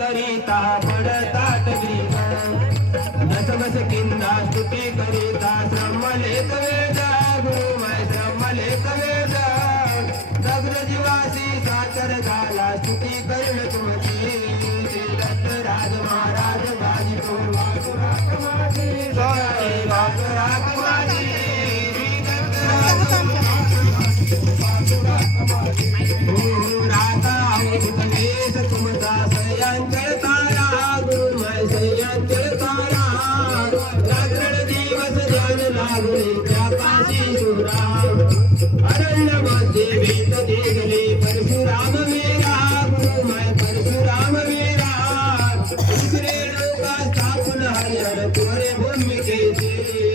करिता पडतात दस बस किंदा स्तुती करिता श्रमले कवेदा गुरुमय श्रमले कवेदा सग्र जीवासी साकर झाला स्तुती करण तुमचा गण लागले त्यापाशी सुराम अरण्य मध्ये वेद देगले परशुराम मेरा मैं परशुराम मेरा दुसरे लोका स्थापन हरिहर कोरे भूमि के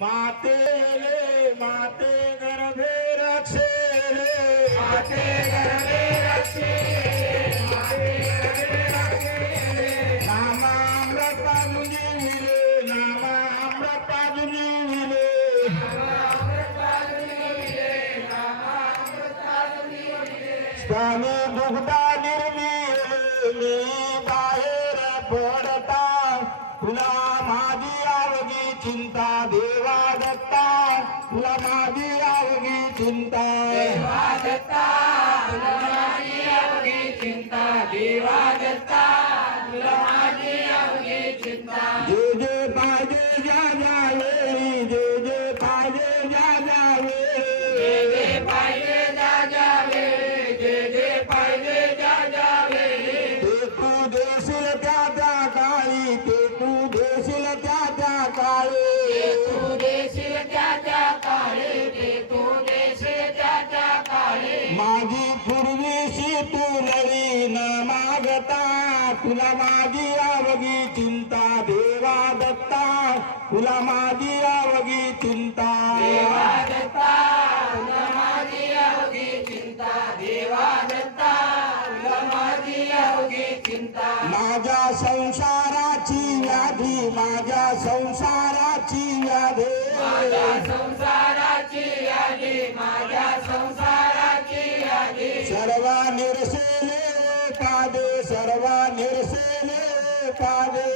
માતે લે માતે ગર્ભે રાખશે રે માતે ગર્ભે રાખશે માતે ગર્ભે રાખશે રે નામા અમૃત પાદુની રે નામા અમૃત પાદુની રે સ્વામી દુઃખતા નિર્મી माझी पूर्वीशी तू नवी न मागता तुला माझी आवगी चिंता देवा दत्ता तुला माझी आवगी चिंता देवा दत्ता तुला माझी आवगी चिंता देवा दत्ता तुला माझी आवगी चिंता माझ्या संसाराची व्याधी माझ्या संसारा माझ्या संसाराची यादी माझ्या संसाराची यादी सर्व निरसेले पादे सर्व निरसेले पादे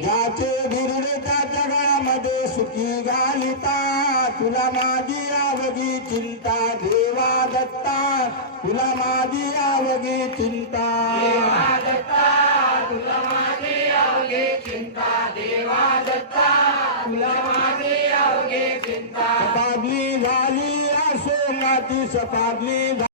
ज्याचे बिरडता जगामध्ये सुखी घालिता तुला माझी आवगी चिंता देवा दत्ता तुला माझी आवगी चिंता Paris, Paris,